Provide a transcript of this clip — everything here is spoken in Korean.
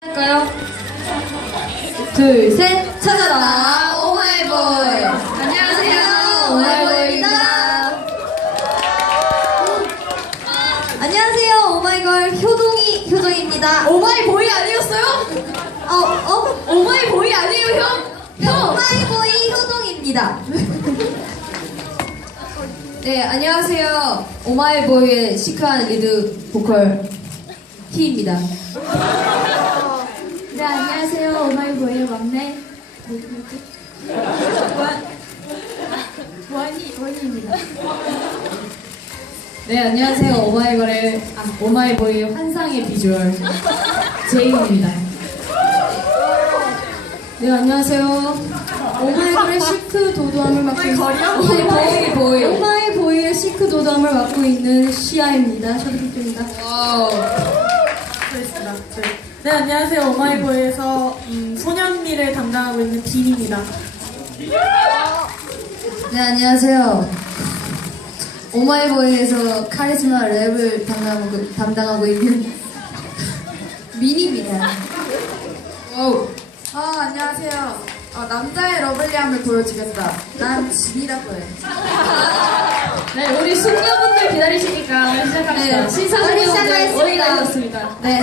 할까요? 둘, 셋, 찾아라 오마이보이. 안녕하세요, 오마이보이입니다. 안녕하세요, 오마이걸 효동이 효정입니다. 오마이보이 아니었어요? 어, 어? 오마이보이 아니에요 형? 형! 오마이보이 효동입니다. 네, 안녕하세요. 오마이보이의 시크한 리드 보컬 희입니다. 네 안녕하세요 오마이보이의 네, 안녕하세요. 오마이걸의, 아, 오마이보이의 환상의 비주얼, 제이입니다. 네, 안녕하세요. 오마이걸의 시크 도도함을 맡고 있는, 오마이보이, 보이. 오마이보이의 시크 도도함을 맡고 있는 시아입니다. 셔드피트입니다. 와우. 네. 네, 안녕하세요. 오마이보이에서 음, 소년미를 담당하고 있는 딘입니다. 네, 안녕하세요. 오마이보이에서 카리스마 랩을 담당하고, 담당하고 있는 미니입니다. 와우. 아 안녕하세요 어, 남자의 러블리함을 보여주겠다 난 진이라고 해 네, 우리 숙녀분들 기다리시니까 시작합니다. 네, 신사 빨리 숙녀분들 시작하겠습니다. 오래 기다렸습니다. 네.